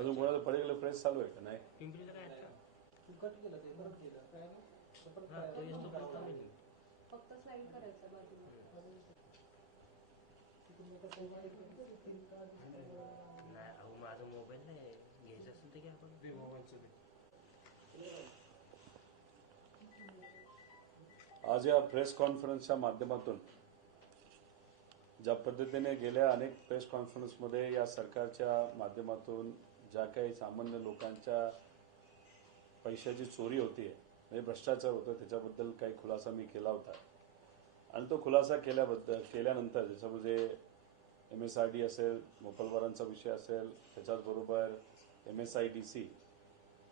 अजून कोणाला particular press चालू आहे का? नाही. पिंपरीला काय आता तू कट केलं ते परत केलं. काय नाही? तर परत हा काय? तो येतो प्रस्ताव नाही फक्त स्लाईड करायचं बाजूला. तिकडून एका सोबत एक तीन कार्ड नाही अहो माझा मोबाईल नाही. घ्यायचा असेल तर घ्या आपण आज या प्रेस कॉन्फरन्सच्या माध्यमातून ज्या पद्धतीने गेल्या अनेक प्रेस कॉन्फरन्समध्ये या सरकारच्या माध्यमातून ज्या काही सामान्य लोकांच्या पैशाची चोरी होती म्हणजे भ्रष्टाचार होतं त्याच्याबद्दल काही खुलासा मी केला होता. आणि तो खुलासा केल्याबद्दल केल्यानंतर ज्याच्यामध्ये एम एस आर डी असेल मोकलवारांचा विषय असेल त्याच्याचबरोबर M S I D C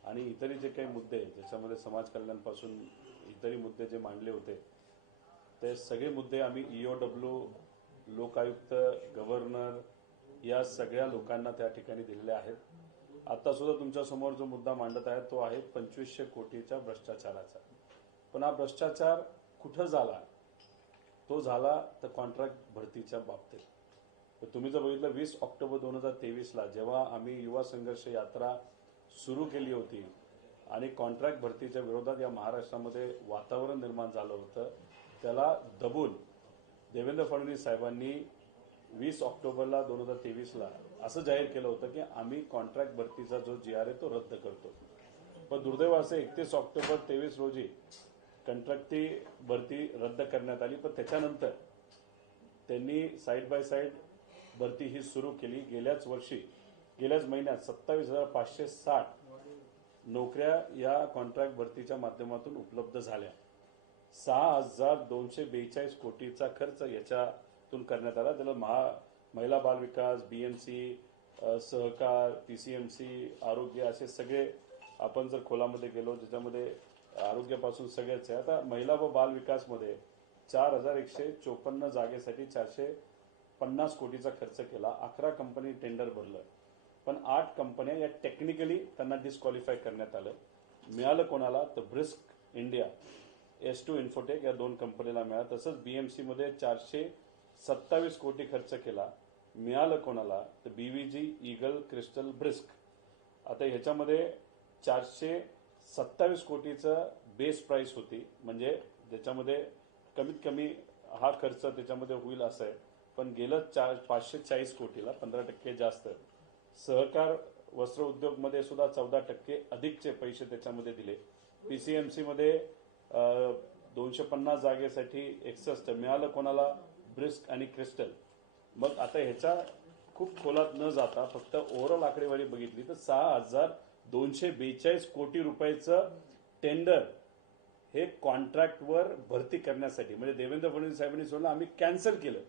आणि इतरही जे काही मुद्दे ज्याच्यामध्ये समाज कल्याणपासून इतरही मुद्दे जे मांडले होते ते सगळे मुद्दे आम्ही ईओ डब्ल्यू लोकायुक्त गव्हर्नर या सगळ्या लोकांना त्या ठिकाणी दिलेले आहेत. आता सुद्धा तुमच्यासमोर जो मुद्दा मांडत आहे तो आहे पंचवीसशे कोटीच्या भ्रष्टाचाराचा. पण हा भ्रष्टाचार कुठं झाला? तो झाला तर कॉन्ट्रॅक्ट भरतीच्या बाबतीत. तर तुम्ही जर बघितलं वीस ऑक्टोबर दोन हजार तेवीसला जेव्हा आम्ही युवा संघर्ष यात्रा सुरू केली होती आणि कॉन्ट्रॅक्ट भरतीच्या विरोधात या महाराष्ट्रामध्ये वातावरण निर्माण झालं होतं त्याला दबून देवेंद्र फडणवीस साहेबांनी वीस ऑक्टोबरला दोन हजार तेवीसला असं जाहीर केलं होतं की आम्ही कॉन्ट्रॅक्ट भरतीचा जो जी आर आहे तो रद्द करतो. पण दुर्दैव असं एकतीस ऑक्टोबर तेवीस रोजी कंट्रॅक्टी भरती रद्द करण्यात आली. पण त्याच्यानंतर त्यांनी साईड बाय साईड भरती ही सुरू केली. गेल्याच वर्षी गेल्याच महिन्यात सत्तावीस हजार पाचशे साठ नोकऱ्या या कॉन्ट्रॅक्ट भरतीच्या माध्यमातून उपलब्ध झाल्या. सहा हजार दोनशे बेचाळीस कोटीचा खर्च याच्या तून करण्यात आला. त्याला महा महिला बाल विकास बीएमसी सहकार पीसीएमसी आरोग्य असे सगळे आपण जर खोलामध्ये गेलो ज्याच्यामध्ये आरोग्यापासून सगळेच आहे. आता महिला व बाल विकासमध्ये चार हजार एकशे चोपन्न जागेसाठी चारशे पन्नास कोटीचा खर्च केला. अकरा कंपनी टेंडर भरलं. पण आठ कंपन्या या टेक्निकली त्यांना डिस्क्वालिफाय करण्यात आलं. मिळालं कोणाला? तर brisk India S two infotech या दोन कंपनीला मिळालं. तसंच बीएमसीमध्ये चारशे सत्तावीस कोटी खर्च केला मिळालं कोणाला? तर बीव्हीजी ईगल क्रिस्टल ब्रिस्क आता ह्याच्यामध्ये चारशे सत्तावीस कोटीचं बेस प्राईस होती. म्हणजे ज्याच्यामध्ये कमीत कमी हा खर्च त्याच्यामध्ये होईल असं आहे. पण गेलं चार पाचशे चाळीस कोटीला पंधरा टक्के जास्त. सहकार वस्त्र उद्योगमध्ये सुद्धा चौदा टक्के अधिकचे पैसे त्याच्यामध्ये दिले. पीसीएमसीमध्ये दोनशे पन्नास जागेसाठी एकसष्ट. मिळालं कोणाला? ब्रिस्क आणि क्रिस्टल. मग आता ह्याच्या खूप खोलात न जाता फक्त ओव्हरऑल आकडेवारी बघितली तर सहा हजार दोनशे बेचाळीस कोटी रुपयाचं टेंडर हे कॉन्ट्रॅक्टवर भरती करण्यासाठी म्हणजे देवेंद्र फडणवीस साहेबांनी सोडलं आम्ही कॅन्सल केलं.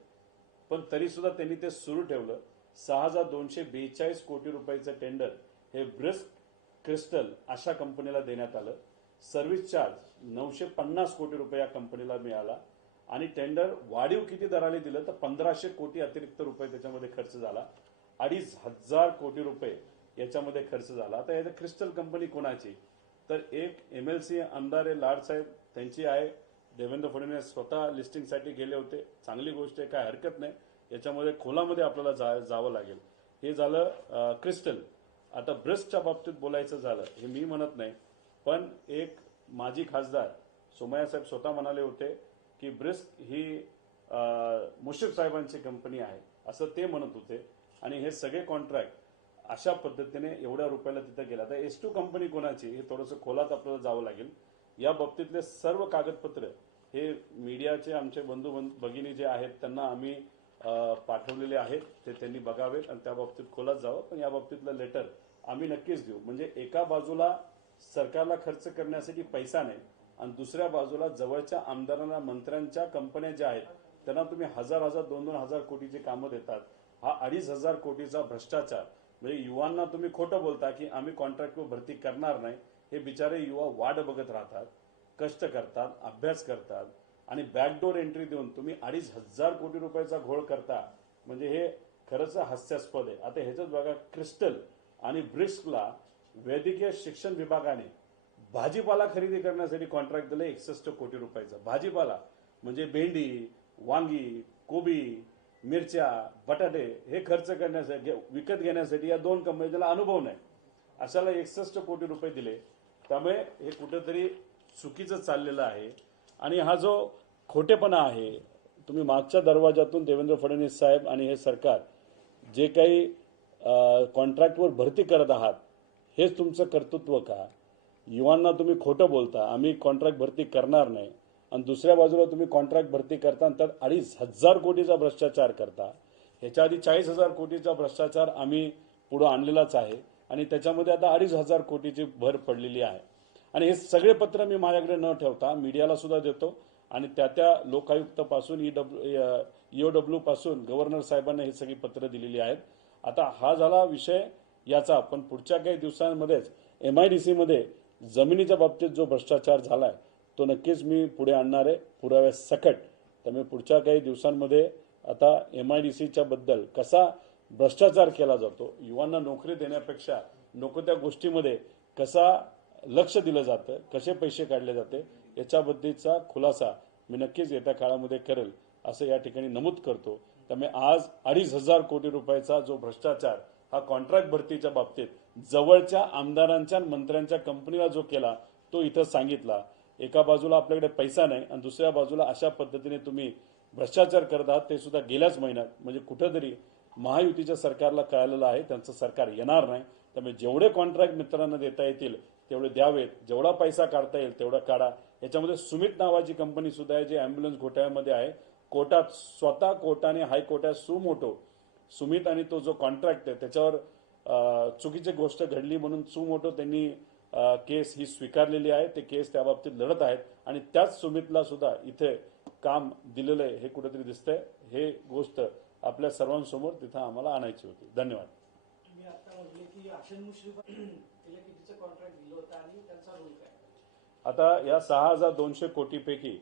पण तरी सुद्धा त्यांनी ते सुरू ठेवलं. सहा हजार दोनशे बेचाळीस कोटी रुपयाचं टेंडर हे ब्रिस्क क्रिस्टल अशा कंपनीला देण्यात आलं. सर्व्हिस चार्ज नऊशे पन्नास कोटी रुपये या कंपनीला मिळाला. आणि टेंडर वाढीव किती दराने दिलं तर पंधराशे कोटी अतिरिक्त रुपये त्याच्यामध्ये खर्च झाला. अडीच हजार कोटी रुपये याच्यामध्ये खर्च झाला. आता याचं क्रिस्टल कंपनी कोणाची? तर एक M L C Andhare Lad साहेब त्यांची आहे. देवेंद्र फडणवीस स्वतः लिस्टिंगसाठी गेले होते. चांगली गोष्ट आहे काय हरकत नाही. याच्यामध्ये खोलामध्ये आपल्याला जा, जावं लागेल. हे झालं क्रिस्टल आता ब्रेस्टच्या बाबतीत बोलायचं झालं हे मी म्हणत नाही. पण एक माजी खासदार सोमय्या साहेब स्वतः म्हणाले होते की ब्रिस्क ही अं, मुश्रीफ साहेबांची कंपनी आहे असं ते म्हणत होते. आणि हे सगळे कॉन्ट्रॅक्ट अशा पद्धतीने एवढ्या रुपयाला तिथं गेला. तर एस टू कंपनी कोणाची हे थोडंसं खोलात आपल्याला जावं लागेल. या बाबतीतले सर्व कागदपत्र हे मीडियाचे आमचे बंधू भगिनी जे आहेत त्यांना आम्ही पाठवलेले आहेत. ते त्यांनी बघावेत आणि त्या बाबतीत खोलात जावं. पण या बाबतीतलं लेटर आम्ही नक्कीच देऊ. म्हणजे एका बाजूला सरकारला खर्च करण्यासाठी पैसा नाही आणि दुसऱ्या बाजूला जवळच्या आमदारांना मंत्र्यांच्या कंपन्या ज्या आहेत त्यांना तुम्ही हजार हजार दोन दोन हजार कोटीची कामं देतात. हा अडीच हजार कोटीचा भ्रष्टाचार. म्हणजे युवांना तुम्ही खोटं बोलता की आम्ही कॉन्ट्रॅक्टवर भरती करणार नाही. हे बिचारे युवा वाट बघत राहतात कष्ट करतात अभ्यास करतात आणि बॅकडोर एंट्री देऊन तुम्ही अडीच हजार कोटी रुपयाचा घोळ करता. म्हणजे हे खरंच हास्यास्पद आहे. आता ह्याच्यात बघा क्रिस्टल आणि ब्रिस्कला वैद्यकीय शिक्षण विभागाने भाजीपाला खरेदी करण्यासाठी कॉन्ट्रॅक्ट दिलं एकसष्ट कोटी रुपयाचा. भाजीपाला म्हणजे भेंडी वांगी कोबी मिरच्या बटाटे हे खर्च करण्यासाठी विकत घेण्यासाठी या दोन कंपनी त्याला अनुभव नाही. अशाला एकसष्ट कोटी रुपये दिले. त्यामुळे हे कुठेतरी चुकीचं चाललेलं आहे. आणि हा जो खोटेपणा आहे तुम्ही मागच्या दरवाजातून देवेंद्र फडणवीस साहेब आणि हे सरकार जे काही कॉन्ट्रॅक्टवर भरती करत आहात हेच तुमचं कर्तृत्व का? युवांना तुम्ही खोटं बोलता आम्ही कॉन्ट्रॅक्ट भरती करणार नाही. आणि दुसऱ्या बाजूला तुम्ही कॉन्ट्रॅक्ट भरती करता आणि त्यात अडीच हजार कोटीचा भ्रष्टाचार करता. ह्याच्या आधी चाळीस हजार कोटीचा भ्रष्टाचार आम्ही पुढं आणलेलाच आहे. आणि त्याच्यामध्ये आता अडीच हजार कोटीची भर पडलेली आहे. आणि हे सगळे पत्र मी माझ्याकडे न ठेवता मीडियाला सुद्धा देतो. आणि त्या त्या लोकायुक्तपासून E W E O W पासून गव्हर्नर साहेबांना ही सगळी पत्र दिलेली आहेत. आता हा झाला विषय याचा. पण पुढच्या काही दिवसांमध्येच एम आय डी सीमध्ये जमिनीच्या बाबतीत जो भ्रष्टाचार झालाय तो नक्कीच मी पुढे आणणार आहे. पुराव्या सकट. त्यामुळे पुढच्या काही दिवसांमध्ये आता एम आय डी सीच्या बद्दल कसा भ्रष्टाचार केला जातो युवांना नोकरी देण्यापेक्षा नको त्या गोष्टीमध्ये कसा लक्ष दिलं जातं कसे पैसे काढले जाते याच्याबद्दलचा खुलासा मी नक्कीच येत्या काळामध्ये करेल असं या ठिकाणी नमूद करतो. त्यामुळे आज अडीच हजार कोटी रुपयाचा जो भ्रष्टाचार हा कॉन्ट्रॅक्ट भरतीच्या बाबतीत जवळच्या आमदारांच्या मंत्र्यांच्या कंपनीला जो केला तो इथं सांगितला एका बाजूला आपल्याकडे पैसा नाही आणि दुसऱ्या बाजूला अशा पद्धतीने तुम्ही भ्रष्टाचार करत आहात ते सुद्धा गेल्याच महिन्यात. म्हणजे कुठंतरी महायुतीच्या सरकारला कळालेलं आहे त्यांचं सरकार येणार नाही. त्यामुळे जेवढे कॉन्ट्रॅक्ट मित्रांना देता येतील तेवढे द्यावेत. जेवढा पैसा काढता येईल तेवढा काढा. याच्यामध्ये सुमित नावाची कंपनी सुद्धा आहे जी अँब्युलन्स घोटाळ्यामध्ये आहे. कोर्टात स्वतः कोर्टाने हायकोर्टात सुमोटो. सुमित आणि तो जो कॉन्ट्रॅक्ट आहे त्याच्यावर चुकीची गोष्ट घडली म्हणून सुमोटो त्यांनी केस ही स्वीकारलेली आहे. ते केस त्या बाबतीत लढत आहेत. आणि त्याच सुमितला सुद्धा इथे काम दिलेलं आहे हे कुठेतरी दिसतंय. हे गोष्ट आपल्या सर्वांसमोर तिथं आम्हाला आणायची होती. धन्यवाद. आता या सहा हजार दोनशे कोटीपैकी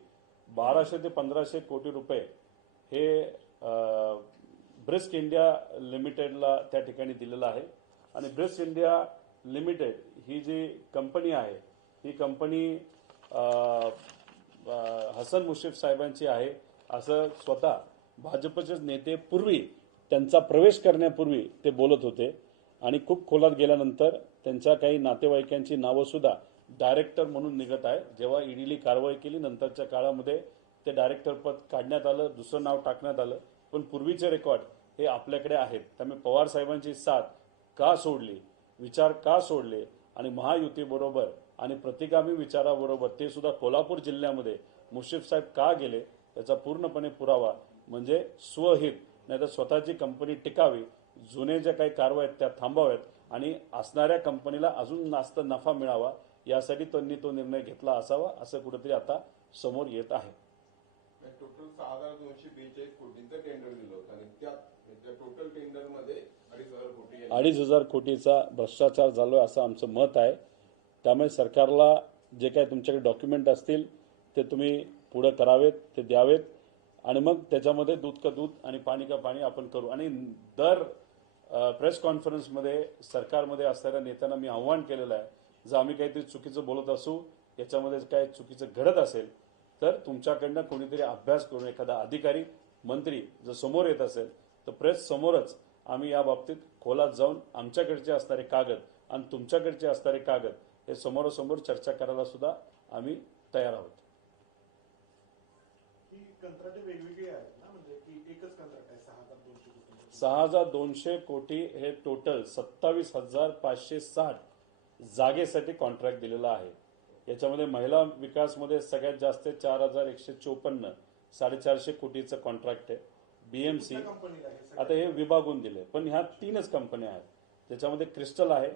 बाराशे ते पंधराशे कोटी रुपये हे ब्रेस्ट इंडिया लिमिटेडला त्या ठिकाणी दिलेलं आहे. आणि ब्रेस्ट इंडिया लिमिटेड ही जी कंपनी आहे ही कंपनी हसन मुश्रीफ साहेबांची आहे. असं स्वतः भाजपचे नेते पूर्वी त्यांचा प्रवेश करण्यापूर्वी ते बोलत होते. आणि खूप खोलात गेल्यानंतर त्यांच्या काही नातेवाईकांची नावं सुद्धा डायरेक्टर म्हणून निघत आहे. जेव्हा ईडीली कारवाई केली नंतरच्या काळामध्ये ते डायरेक्टर पद काढण्यात आलं दुसरं नाव टाकण्यात आलं. पण पूर्वीचे रेकॉर्ड हे आपल्याकडे आहेत. त्यामुळे पवार साहेबांची साथ का सोडली? विचार का सोडले? आणि महायुतीबरोबर आणि प्रतिगामी विचाराबरोबर ते सुद्धा कोल्हापूर जिल्ह्यामध्ये मुश्रीफ साहेब का गेले? त्याचा पूर्णपणे पुरावा म्हणजे स्वहित नाही तर स्वतःची कंपनी टिकावी जुने ज्या काही कारवाई आहेत त्या थांबाव्यात आणि असणाऱ्या कंपनीला अजून जास्त नफा मिळावा यासाठी त्यांनी तो निर्णय घेतला असावा असं कुठेतरी आता समोर येत आहे. टोटल सहा हजार दोनशे बेचाळीस कोटींचं टेंडर दिलं होतं आणि त्यात त्या टोटल टेंडरमध्ये अडीच हजार कोटी अडीच हजार कोटीचा भ्रष्टाचार झालोय असं आमचं मत आहे. त्यामुळे सरकारला जे काही तुमच्याकडे डॉक्युमेंट असतील ते तुम्ही पुढे करावेत ते द्यावेत. आणि मग त्याच्यामध्ये दूध का दूध आणि पाणी का पाणी आपण करू. आणि दर प्रेस कॉन्फरन्समध्ये सरकारमध्ये असणाऱ्या नेत्यांना मी आव्हान केलेलं आहे. जर आम्ही काहीतरी चुकीचं बोलत असू याच्यामध्ये काय चुकीचं घडत असेल तर तुमच्याकडनं कोणीतरी अभ्यास करून एखादा अधिकारी मंत्री जर समोर येत असेल तर प्रेस समोरच आम्ही या बाबतीत खोलात जाऊन आमच्याकडचे असणारे कागद आणि तुमच्याकडचे असणारे कागद हे समोरासमोर चर्चा करायला सुद्धा आम्ही तयार आहोत. म्हणजे सहा हजार दोनशे कोटी हे टोटल सत्तावीस हजार पाचशे साठ जागेसाठी कॉन्ट्रॅक्ट दिलेला आहे. याच्यामध्ये महिला विकासमध्ये सगळ्यात जास्त चार हजार एकशे चोपन्न साडेचारशे कोटीचं कॉन्ट्रॅक्ट आहे. बीएमसी आता हे विभागून दिले. पण ह्या तीनच कंपन्या आहेत. ज्याच्यामध्ये क्रिस्टल आहे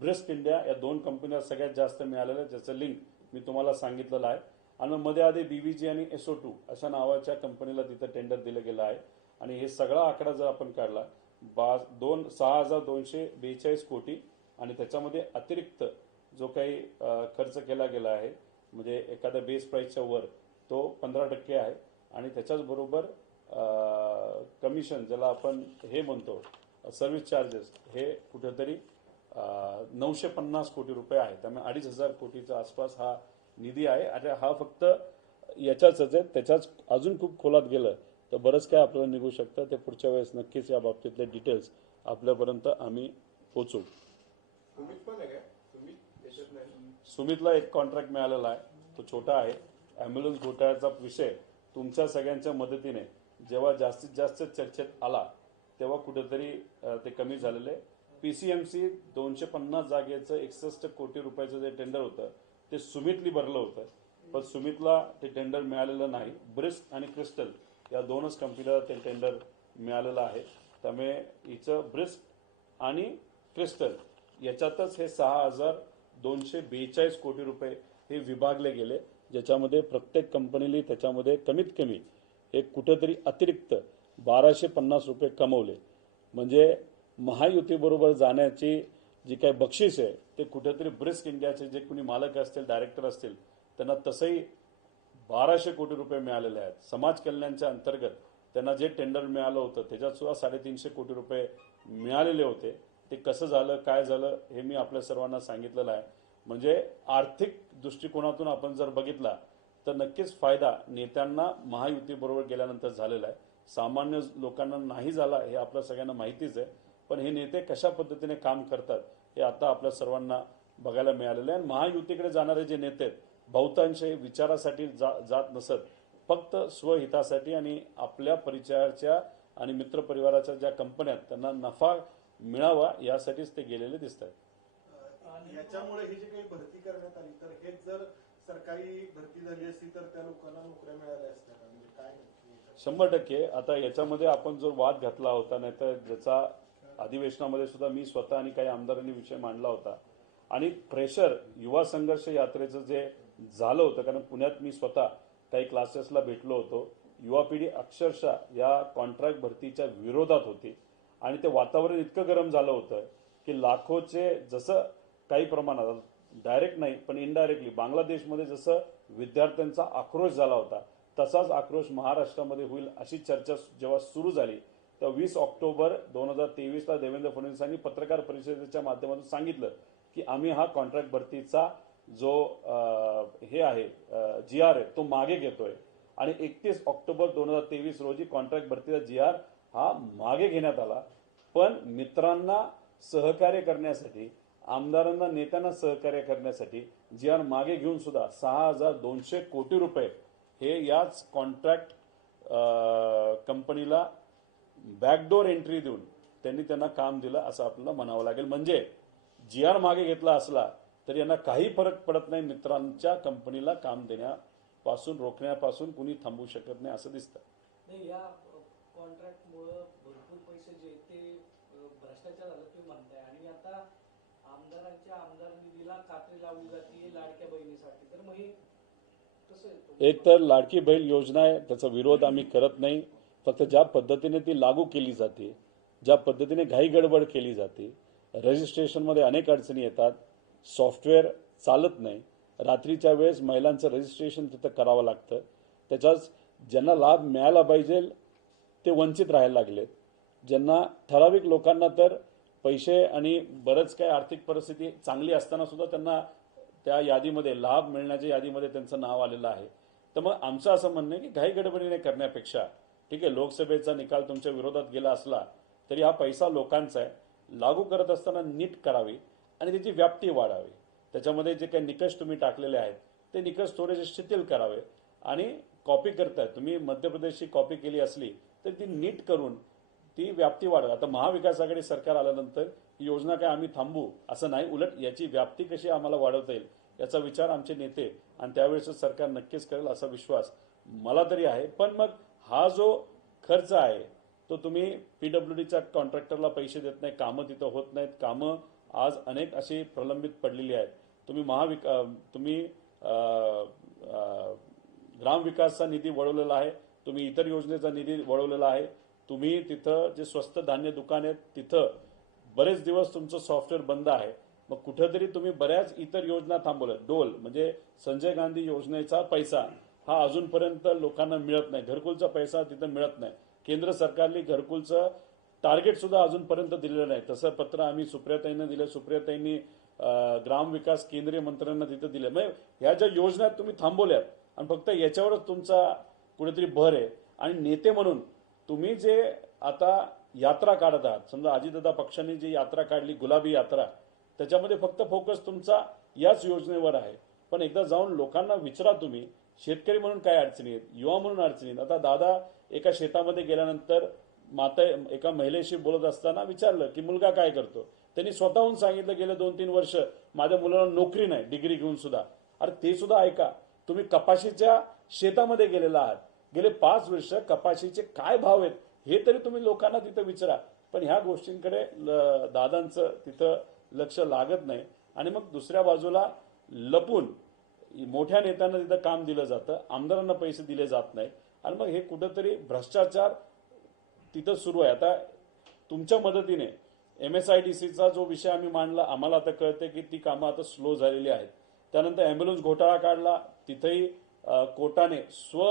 ब्रिस्क इंडिया या दोन कंपन्या सगळ्यात जास्त मिळालेल्या ज्याचं लिंक मी तुम्हाला सांगितलेलं आहे. आणि मध्ये आधी बीव्हीजी आणि एसओ टू अशा नावाच्या कंपनीला तिथं टेंडर दिलं गेलं आहे. आणि हे सगळा आकडा जर आपण काढला बा दोन सहा हजार दोनशे बेचाळीस कोटी आणि त्याच्यामध्ये अतिरिक्त जो काही खर्च केला गेला आहे म्हणजे एखाद्या बेस प्राईसच्या वर तो पंधरा टक्के आहे. आणि त्याच्याच बरोबर कमिशन ज्याला आपण हे म्हणतो सर्व्हिस चार्जेस हे कुठेतरी नऊशे पन्नास कोटी रुपये आहे त्यामुळे अडीच हजार कोटीच्या आसपास हा निधी आहे. आणि हा फक्त याच्याच आहे. त्याच्याच अजून खूप खोलात गेलं तर बरंच काय आपल्याला निघू शकतं. ते पुढच्या वेळेस नक्कीच या बाबतीतले डिटेल्स आपल्यापर्यंत आम्ही नाही. सुमितला एक कॉन्ट्रॅक्ट मिळालेला आहे. तो छोटा आहे. ॲम्ब्युलन्स घोटाळ्याचा विषय तुमच्या सगळ्यांच्या मदतीने. जेव्हा जास्तीत जास्त चर्चेत आला तेव्हा कुठेतरी ते कमी झालेले. पीसीएमसी दोनशे पन्नास जागेचं एकसष्ट कोटी रुपयाचं जे टेंडर होतं ते सुमितली भरलं होतं. पण सुमितला ते टेंडर मिळालेलं नाही. ब्रिस्क आणि क्रिस्टल या दोनच कंपनीला ते टेंडर मिळालेलं आहे. त्यामुळे हिचं ब्रिस्क आणि क्रिस्टल याच्यातच हे सहा हजार दोनशे बेचाळीस कोटी रुपये हे विभागले गेले ज्याच्यामध्ये प्रत्येक कंपनीने त्याच्यामध्ये कमीत कमी एक कुठेतरी अतिरिक्त बाराशे पन्नास रुपये कमवले. म्हणजे महायुतीबरोबर जाण्याची जी काही बक्षीस आहे ते कुठेतरी ब्रिस्क इंडियाचे जे कोणी मालक असतील डायरेक्टर असतील त्यांना तसंही बाराशे कोटी रुपये मिळालेले आहेत. समाज कल्याणच्या अंतर्गत त्यांना जे टेंडर मिळालं होतं त्याच्यात सुद्धा साडेतीनशे कोटी रुपये मिळालेले होते. ते कसं झालं काय झालं हे मी आपल्या सर्वांना सांगितलेलं आहे. म्हणजे आर्थिक दृष्टिकोनातून आपण जर बघितला तर नक्कीच फायदा नेत्यांना महायुतीबरोबर गेल्यानंतर झालेला आहे. सामान्य लोकांना नाही झाला हे आपल्या सगळ्यांना माहितीच आहे. पण हे नेते कशा पद्धतीने काम करतात हे आता आपल्या सर्वांना बघायला मिळालेलं आहे. आणि महायुतीकडे जाणारे जे नेते आहेत बहुतांश हे विचारासाठी जा जात नसत. फक्त स्वहितासाठी आणि आपल्या परिचयाच्या आणि मित्रपरिवाराच्या ज्या कंपन्या आहेत त्यांना नफा मिळावा यासाठीच ते गेलेले दिसत आहेत. याच्यामुळे ही जी काही भरती करण्यात आली तर हे जर सरकारी भरती झाली असती तर त्या लोकांना नोकऱ्या मिळाल्या असत्या का? म्हणजे काय नक्की शंभर टक्के. आता याच्यामध्ये आपण जो वाद घातला होता नाही तर ज्याचा अधिवेशनामध्ये सुद्धा मी स्वतः आणि काही आमदारांनी विषय मांडला होता. आणि प्रेशर युवा संघर्ष यात्रेचं जे झालं होतं कारण पुण्यात मी स्वतः काही क्लासेसला भेटलो होतो युवा पिढी अक्षरशः या कॉन्ट्रॅक्ट भरतीच्या विरोधात होती. आणि ते वातावरण इतकं गरम झालं होतं की लाखोचे जसं काही प्रमाणात डायरेक्ट नाही पण इनडायरेक्टली बांगलादेशमध्ये जसं विद्यार्थ्यांचा आक्रोश झाला होता तसाच आक्रोश महाराष्ट्रामध्ये होईल अशी चर्चा जेव्हा सुरू झाली तेव्हा वीस ऑक्टोबर दोन हजार तेवीसला देवेंद्र फडणवीसांनी पत्रकार परिषदेच्या माध्यमातून सांगितलं की आम्ही हा कॉन्ट्रॅक्ट भरतीचा जो हे आहे जी आर आहे तो मागे घेतोय. आणि एकतीस ऑक्टोबर दोन हजार तेवीस रोजी कॉन्ट्रॅक्ट भरतीचा जी आर हा मागे घेण्यात आला. पण मित्रांना सहकार्य करण्यासाठी आमदारांना नेत्यांना सहकार्य करण्यासाठी जी आर मागे घेऊन सुद्धा सहा हजार दोनशे कोटी रुपये हे याच कॉन्ट्रॅक्ट कंपनीला बॅकडोर एंट्री देऊन त्यांनी त्यांना काम दिलं असं आपल्याला म्हणावं लागेल. म्हणजे जी आर मागे घेतला असला तर यांना काही फरक पडत नाही मित्रांच्या कंपनीला काम देण्यापासून रोखण्यापासून कुणी थांबवू शकत नाही असं दिसतं. नाही या कॉन्ट्रॅक्टमुळं भरपूर पैसे जे ते भ्रष्टाचार झालं तुम्ही म्हणताय आणि आता आमदारांच्या आमदार निधीला कात्री लावली जाते लाडक्या बहिणीसाठी. तर मग एक तर लाडकी बहीण योजना आहे त्याचा विरोध आम्ही करत नाही. फक्त ज्या पद्धतीने ती लागू केली जाते ज्या पद्धतीने घाई गडबड केली जाते रजिस्ट्रेशनमध्ये अनेक अडचणी येतात. सॉफ्टवेअर चालत नाही. रात्रीच्या वेळेस महिलांचं रजिस्ट्रेशन तिथं करावं लागतं. त्याच्याच ज्यांना लाभ मिळाला पाहिजे ते वंचित राहायला लागलेत. ज्यांना ठराविक लोकांना तर पैसे आणि बरंच काही आर्थिक परिस्थिती चांगली असताना सुद्धा त्यांना त्या यादीमध्ये लाभ मिळण्याच्या यादीमध्ये त्यांचं नाव आलेलं आहे. तर मग आमचं असं म्हणणं आहे की घाई गडबडीने करण्यापेक्षा ठीक आहे लोकसभेचा निकाल तुमच्या विरोधात गेला असला तरी हा पैसा लोकांचा आहे. लागू करत असताना नीट करावी आणि त्याची व्याप्ती वाढावी. त्याच्यामध्ये जे काही निकष तुम्ही टाकलेले आहेत ते निकष थोडेसे शिथिल करावे. आणि कॉपी करताय तुम्ही मध्य प्रदेशची कॉपी केली असली तर ती नीट करून ती व्याप्ती वाढवा आता महाविकास आघाडी सरकार आल्यानंतर ही योजना काय आम्ही थांबू असं नाही उलट याची व्याप्ती कशी आम्हाला वाढवता येईल याचा विचार आमचे नेते आणि त्यावेळेस सरकार नक्कीच करेल असा विश्वास मला तरी आहे. पण मग हा जो खर्च आहे तो तुम्ही पीडब्ल्यू डीच्या कॉन्ट्रॅक्टरला पैसे देत नाही कामं तिथं होत नाहीत कामं आज अनेक अशी प्रलंबित पडलेली आहेत. तुम्ही महाविक तुम्ही ग्रामविकासचा निधी वळवलेला आहे तुम्ही इतर योजनेचा निधी वळवलेला आहे तुम्ही तिथं जे स्वस्त धान्य दुकान आहेत तिथं बरेच दिवस तुमचं सॉफ्टवेअर बंद आहे. मग कुठेतरी तुम्ही बऱ्याच इतर योजना थांबवल्या डोल म्हणजे संजय गांधी योजनेचा पैसा हा अजूनपर्यंत लोकांना मिळत नाही. घरकुलचा पैसा तिथं मिळत नाही. केंद्र सरकारने घरकुलचं टार्गेट सुद्धा अजूनपर्यंत दिलेलं नाही. तसं पत्र आम्ही सुप्रियाताईंना दिलं. सुप्रियाताईंनी ग्रामविकास केंद्रीय मंत्र्यांना तिथं दिलं. म्हणजे ह्या ज्या योजना आहेत तुम्ही थांबवल्यात आणि फक्त याच्यावरच तुमचा कुठेतरी भर आहे आणि नेते म्हणून तुम्ही जे आता यात्रा काढत आहात समजा अजितदादा पक्षांनी जी यात्रा काढली गुलाबी यात्रा त्याच्यामध्ये फक्त फोकस तुमचा याच योजनेवर आहे. पण एकदा जाऊन लोकांना विचारा तुम्ही शेतकरी म्हणून काय अडचणी आहेत युवा म्हणून अडचणी आहेत. आता दादा एका शेतामध्ये गेल्यानंतर माता एका महिलेशी बोलत असताना विचारलं की मुलगा काय करतो? त्यांनी स्वतःहून सांगितलं गेले दोन तीन वर्ष माझ्या मुलाला नोकरी नाही डिग्री घेऊन सुद्धा. अरे ते सुद्धा ऐका. तुम्ही कपाशीच्या शेतामध्ये गेलेला आहात. गेले पाच वर्ष कपाशीचे काय भाव आहेत हे तरी तुम्ही लोकांना तिथं विचारा. पण ह्या गोष्टींकडे ल- दादांचं तिथं लक्ष लागत नाही. आणि मग दुसऱ्या बाजूला लपून मोठ्या नेत्यांना तिथं काम दिलं जातं आमदारांना पैसे दिले जात नाही. आणि मग हे कुठंतरी भ्रष्टाचार तिथं सुरू आहे. आता तुमच्या मदतीने एम एस आय डी सीचा जो विषय आम्ही मांडला आम्हाला आता कळते की ती कामं आता स्लो झालेली आहेत. त्यानंतर अँब्युलन्स घोटाळा काढला तिथंही कोर्टाने स्व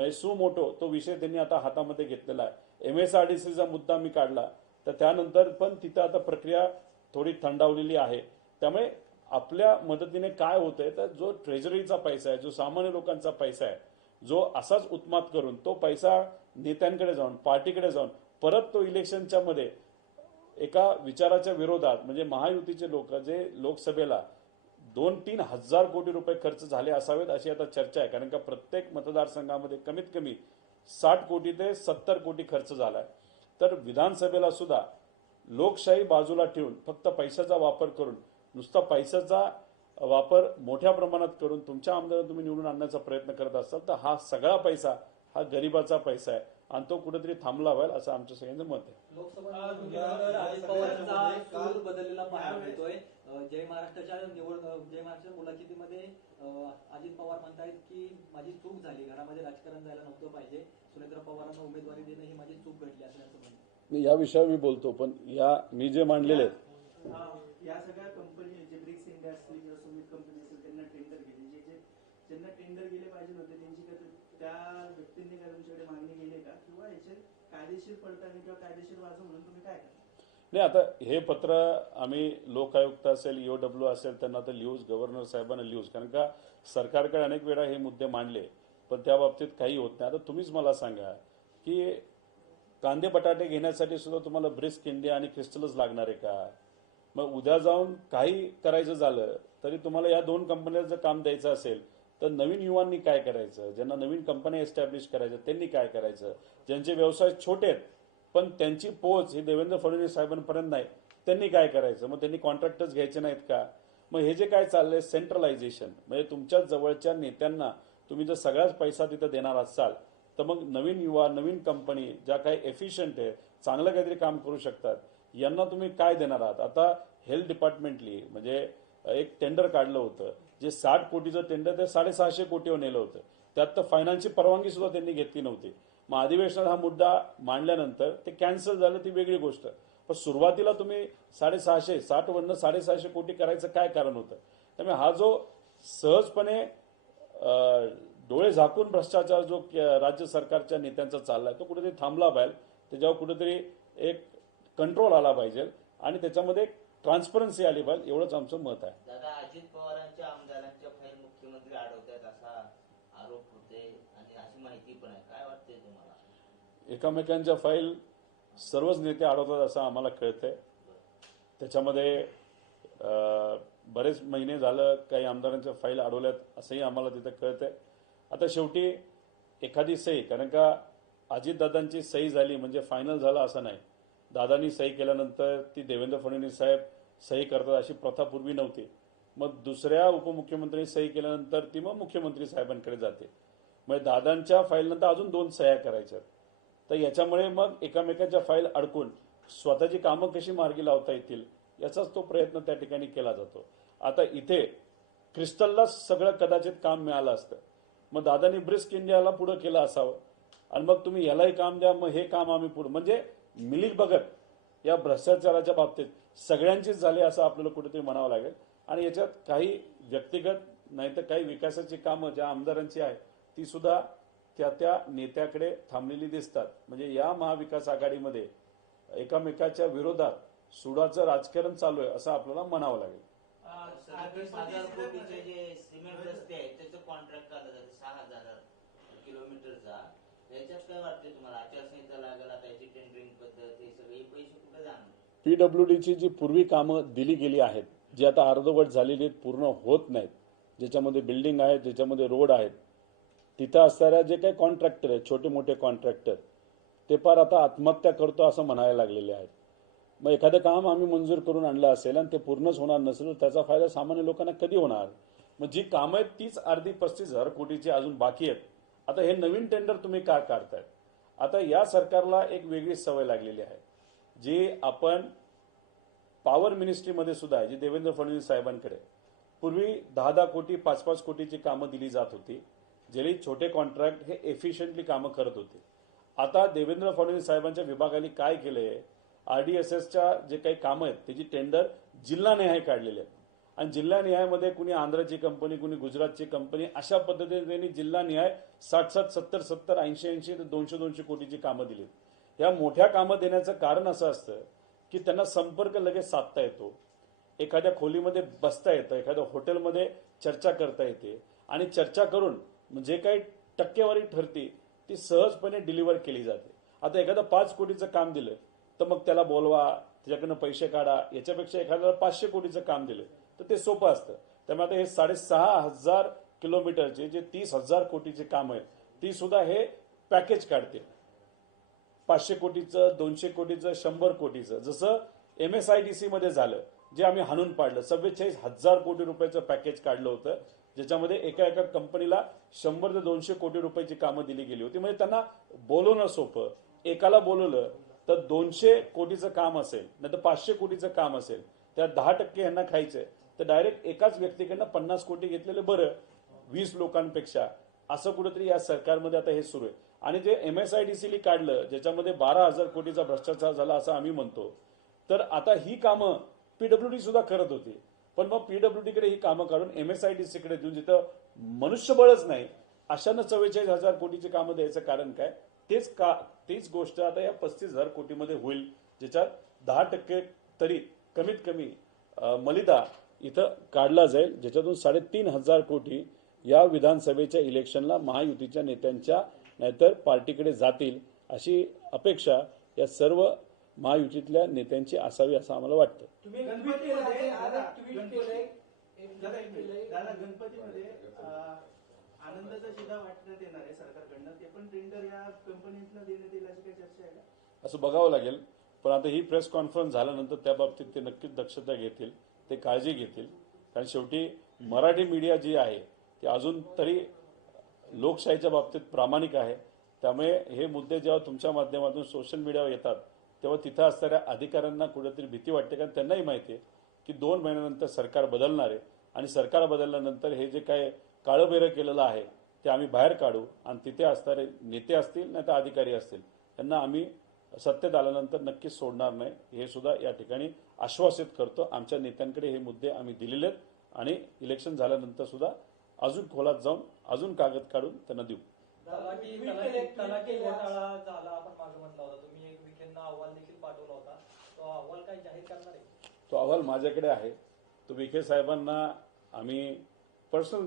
म्हणजे सुमोटो तो विषय त्यांनी आता हातामध्ये घेतलेला आहे. एम एस आर डी सीचा मुद्दा मी काढला. तर त्यानंतर पण तिथं आता प्रक्रिया थोडी थंडावलेली आहे. त्यामुळे आपल्या मदतीने काय होतंय तर जो ट्रेझरीचा पैसा आहे जो सामान्य लोकांचा पैसा आहे जो असाच उत्मात करून तो पैसा नेत्यांकडे जाऊन पार्टीकडे जाऊन परत तो इलेक्शनच्या मध्ये एका विचाराच्या विरोधात म्हणजे महायुतीचे लोक जे लोकसभेला दोन तीन हजार कोटी रुपये खर्च झाले असावेत अशी आता चर्चा आहे. कारण का प्रत्येक मतदारसंघामध्ये कमीत कमी साठ कोटी ते सत्तर कोटी खर्च झालाय. तर विधानसभेला सुद्धा लोकशाही बाजूला ठेवून फक्त पैशाचा वापर करून नुसता पैशाचा वापर मोठ्या प्रमाणात करून तुमच्या आमदारांना तुम्ही निवडून आणण्याचा प्रयत्न करत असाल तर हा सगळा पैसा हा गरिबाचा पैसा आहे. आणि तो कुठेतरी थांबला पाहिजे असं आमच्या सगळ्यांचं मत आहे. लोकसभा बदललेला पाहायला मिळतोय. अं, जय महाराष्ट्राच्या निवड जय महाराष्ट्र मुलाखतीमध्ये अजित पवार म्हणतायत की माझी चूक झाली. घरामध्ये राजकारण जायला नव्हतं पाहिजे. सुनेत्र पवारांना उमेदवारी देणं ही माझी चूक घडली असल्याचं म्हणणं मी या विषयावर मी बोलतो पण या मी जे मांडलेले आहेत. हा, या सगळ्या कंपनी जे ब्रिक्स इंडिया असतील किंवा सुमित कंपनी असेल त्यांना टेंडर गेले जे जे ज्यांना टेंडर गेले पाहिजे नव्हते त्यांची त्या व्यक्तींनी काय तुमच्याकडे मागणी केली आहे का किंवा याचे कायदेशीर पडताळणी किंवा कायदेशीर वाजव म्हणून तुम्ही काय करता? नाही आता हे पत्र आम्ही लोकायुक्त असेल ईओ डब्ल्यू असेल त्यांना तर लिहूच गव्हर्नर साहेबांना लिहूच कारण का सरकारकडे अनेक वेळा हे मुद्दे मांडले पण त्या बाबतीत काही होत नाही. आता तुम्हीच मला सांगा की कांदे बटाटे घेण्यासाठी सुद्धा तुम्हाला ब्रिस्क इंडिया आणि क्रिस्टलच लागणार आहे का? मग उद्या जाऊन काही करायचं झालं तरी तुम्हाला या दोन कंपन्या जर काम द्यायचं असेल तर नवीन युवांनी काय करायचं? ज्यांना नवीन कंपन्या एस्टॅब्लिश करायच्या त्यांनी काय करायचं? ज्यांचे व्यवसाय छोटे आहेत पण त्यांची पोच ही देवेंद्र फडणवीस साहेबांपर्यंत नाही. त्यांनी काय करायचं? मग त्यांनी कॉन्ट्रॅक्टर्स घ्यायचे नाहीत का? मग हे जे काय चाललंय सेंट्रलायझेशन म्हणजे तुमच्या जवळच्या नेत्यांना तुम्ही जर सगळाच पैसा तिथं देणार असाल तर मग नवीन युवा नवीन कंपनी ज्या काही एफिशियंट आहे चांगलं काहीतरी काम करू शकतात यांना तुम्ही काय देणार आहात? आता हेल्थ डिपार्टमेंटली म्हणजे एक टेंडर काढलं होतं. जे साठ कोटीचं टेंडर ते साडेसहाशे कोटीवर नेलं होतं. त्यात तर फायनान्सची परवानगी सुद्धा त्यांनी घेतली नव्हती. मग अधिवेशनात हा मुद्दा मांडल्यानंतर ते कॅन्सल झालं ती वेगळी गोष्ट. पण सुरुवातीला तुम्ही साडेसहाशे साठ वरनं साडेसहाशे कोटी करायचं काय कारण होतं? त्यामुळे हा जो सहजपणे डोळे झाकून भ्रष्टाचार जो राज्य सरकारच्या नेत्यांचा चाललाय तो कुठेतरी थांबला पाहिजे. त्याच्यावर कुठेतरी एक कंट्रोल आला पाहिजे. आणि त्याच्यामध्ये ट्रान्सपरन्सी आली पाहिजे. एवढंच आमचं मत आहे दादा अजित पवारांच्या आमदारांच्या फाईल मुख्यमंत्री अडवतात असा आरोप होते आणि अशी माहिती पण आहे. काय वाटतंय तुम्हाला? एकामेकांच्या फाईल सर्वच नेते अडवतात असं आम्हाला कळतंय. त्याच्यामध्ये बरेच महिने झालं काही आमदारांच्या फाईल अडवल्यात असंही आम्हाला तिथं कळतंय. आता शेवटी एखादी सही कारण का अजितदादांची सही झाली म्हणजे फायनल झालं असं नाही. दादांनी सही केल्यानंतर ती देवेंद्र फडणवीस साहेब सही करतात अशी प्रथा पूर्वी नव्हती. मग दुसऱ्या उपमुख्यमंत्र्यांनी सही केल्यानंतर ती मग मुख्यमंत्री साहेबांकडे जाते. मग दादांच्या फाईलनंतर अजून दोन सह्या करायच्या तर याच्यामुळे मग एकामेकाच्या फाईल अडकून स्वतःची कामं कशी मार्गी लावता येतील याचाच तो प्रयत्न त्या ठिकाणी केला जातो. आता इथे क्रिस्टलला सगळं कदाचित काम मिळालं असतं. मग दादानी ब्रिस्क इंडियाला पुढं केलं असावं. आणि मग तुम्ही यालाही काम द्या मग हे काम आम्ही पुढं म्हणजे मिली बघत या भ्रष्टाचाराच्या बाबतीत सगळ्यांचीच झाली असं आपल्याला कुठेतरी म्हणावं लागेल. आणि याच्यात काही व्यक्तिगत नाही तर काही विकासाची कामं ज्या आमदारांची आहेत ती सुद्धा त्या त्या नेत्याकडे थांबलेली दिसतात. म्हणजे या महाविकास आघाडीमध्ये एकामेकाच्या विरोधात सुडाचं राजकारण चालू आहे असं आपल्याला म्हणावं लागेल. जे सिमेंट रस्ते आहेत त्याचं कॉन्ट्रॅक्ट काढलं जातं सहा हजार किलोमीटरचा याच्यात काय वाटतंय तुम्हाला? आचारसंहिता लागेल आता याची टेंडरिंग पद्धत हे सगळे पैसे कुठे जाणार? पीडब्ल्यू डीची जी पूर्वी कामं दिली गेली आहेत जी आता अर्धवट झालेली आहेत पूर्ण होत नाहीत. ज्याच्यामध्ये बिल्डिंग आहेत ज्याच्यामध्ये रोड आहेत तिथं असणाऱ्या जे काही कॉन्ट्रॅक्टर आहेत छोटे मोठे कॉन्ट्रॅक्टर ते पार आता आत्महत्या करतो असं म्हणायला लागलेले आहेत. मग एखादं काम आम्ही मंजूर करून आणलं असेल आणि ते पूर्णच होणार नसेल तर त्याचा फायदा सामान्य लोकांना कधी होणार? मग जी कामं आहेत तीच अर्धी पस्तीस हजार कोटीची अजून बाकी आहेत. आता हे नवीन टेंडर तुम्ही का काढताय? आता या सरकारला एक वेगळी सवय लागलेली आहे. जी आपण पॉवर मिनिस्ट्रीमध्ये सुद्धा आहे जी देवेंद्र फडणवीस साहेबांकडे. पूर्वी दहा दहा कोटी पाच पाच कोटीची कामं दिली जात होती. ज्याने छोटे कॉन्ट्रॅक्ट हे एफिशियंटली कामं करत होते. आता देवेंद्र फडणवीस साहेबांच्या विभागाने काय केलंय? आरडीएसएसच्या जे काही कामं आहेत त्याची टेंडर जिल्हानिहाय काढलेले आहेत. आणि जिल्हानिहायमध्ये कुणी आंध्राची कंपनी कुणी गुजरातची कंपनी अशा पद्धतीने त्यांनी जिल्हानिहाय साठ साठ सत्तर सत्तर ऐंशी ऐंशी ते दोनशे दोनशे कोटीची कामं दिली. या मोठ्या कामं देण्याचं कारण असं असतं की त्यांना संपर्क लगेच साधता येतो. एखाद्या खोलीमध्ये बसता येतं एखाद्या हॉटेलमध्ये चर्चा करता येते. आणि चर्चा करून जे काही टक्केवारी ठरते ती सहजपणे डिलिव्हर केली जाते. आता एखादं पाच कोटीचं काम दिलं तर मग त्याला बोलवा त्याच्याकडनं पैसे काढा याच्यापेक्षा एखाद्याला पाचशे कोटीचं काम दिलं तर ते सोपं असतं. त्यामुळे आता हे साडेसहा हजार किलोमीटरचे जे तीस हजार कोटीचे काम आहेत ती सुद्धा हे पॅकेज काढते. पाचशे कोटीचं दोनशे कोटीचं शंभर कोटीचं. जसं M S I D C मध्ये झालं जे आम्ही हाणून पाडलं सव्वेचाळीस हजार कोटी रुपयाचं पॅकेज काढलं होतं ज्याच्यामध्ये एका एका कंपनीला शंभर ते दोनशे कोटी रुपयाची कामं दिली गेली होती. म्हणजे त्यांना बोलवणं सोपं. एकाला बोलवलं तर दोनशे कोटीचं काम असेल नाही तर पाचशे कोटीचं काम असेल त्या दहा टक्के यांना खायचंय. तर डायरेक्ट एकाच व्यक्तीकडनं पन्नास कोटी घेतलेलं बरं वीस लोकांपेक्षा. असं कुठेतरी या सरकारमध्ये आता हे सुरू आहे. आणि जे एम एस आय डी सीली काढलं ज्याच्यामध्ये बारा हजार कोटीचा भ्रष्टाचार झाला असं आम्ही म्हणतो तर आता ही कामं पीडब्ल्यू डी सुद्धा करत होती. पण मग पीडब्ल्यू डी ही कामं काढून एम एस आय डी सीकडे देऊन जिथं मनुष्यबळच नाही अशानं चव्वेचाळीस हजार कोटीची कामं द्यायचं कारण काय? तेच का तीच गोष्ट आता या पस्तीस हजार कोटीमध्ये होईल ज्याच्यात दहा टक्के तरी कमीत कमी मलिदा इथं काढला जाईल ज्याच्यातून साडेतीन हजार कोटी या विधानसभेच्या इलेक्शनला महायुतीच्या नेत्यांच्या नाहीतर पार्टीकडे जातील अशी अपेक्षा या सर्व महायुतीतल्या नेत्यांची असावी असं आम्हाला वाटतं. तुम्ही गणपतीमध्ये आज दादा, ट्विट गणपती- केलंय एक दादा ट्विट एक केलंय. मिनिट. दादा गणपतीमध्ये अं, आनंदाचा शिधा वाटण्यात येणार आहे सरकारकडनं. ते पण टेंडर या कंपनीतनं देण्यात येईल अशी काही चर्चा आहे का? असं बघावं लागेल. पण आता ही प्रेस कॉन्फरन्स झाल्यानंतर त्या बाबतीत ते नक्कीच दक्षता घेतील ते काळजी घेतील. कारण शेवटी मराठी मीडिया जी आहे ती अजून तरी लोकशाहीच्या बाबतीत प्रामाणिक आहे. त्यामुळे हे मुद्दे जेव्हा तुमच्या माध्यमातून सोशल मीडियावर येतात तेव्हा तिथं असणाऱ्या अधिकाऱ्यांना कुठेतरी भीती वाटते कारण त्यांनाही माहिती आहे की दोन महिन्यानंतर सरकार बदलणार आहे. आणि सरकार बदलल्यानंतर हे जे काय काळंबेरं केलेलं आहे ते आम्ही बाहेर काढू आणि तिथे असणारे नेते असतील नाही तर अधिकारी असतील त्यांना आम्ही सत्तेत आल्यानंतर नक्कीच सोडणार नाही. हे सुद्धा या ठिकाणी आश्वासित करतो. आमच्या नेत्यांकडे हे मुद्दे आम्ही दिलेले आहेत आणि इलेक्शन झाल्यानंतर सुद्धा अजून खोलात जाऊन अजून कागद काढून त्यांना देऊ. अहवाल देखील पाठवला होता. तो अहवाल काय जाहीर करणार आहे? तो अहवाल माझ्याकडे आहे. तो विखे साहेबांना आम्ही पर्सनल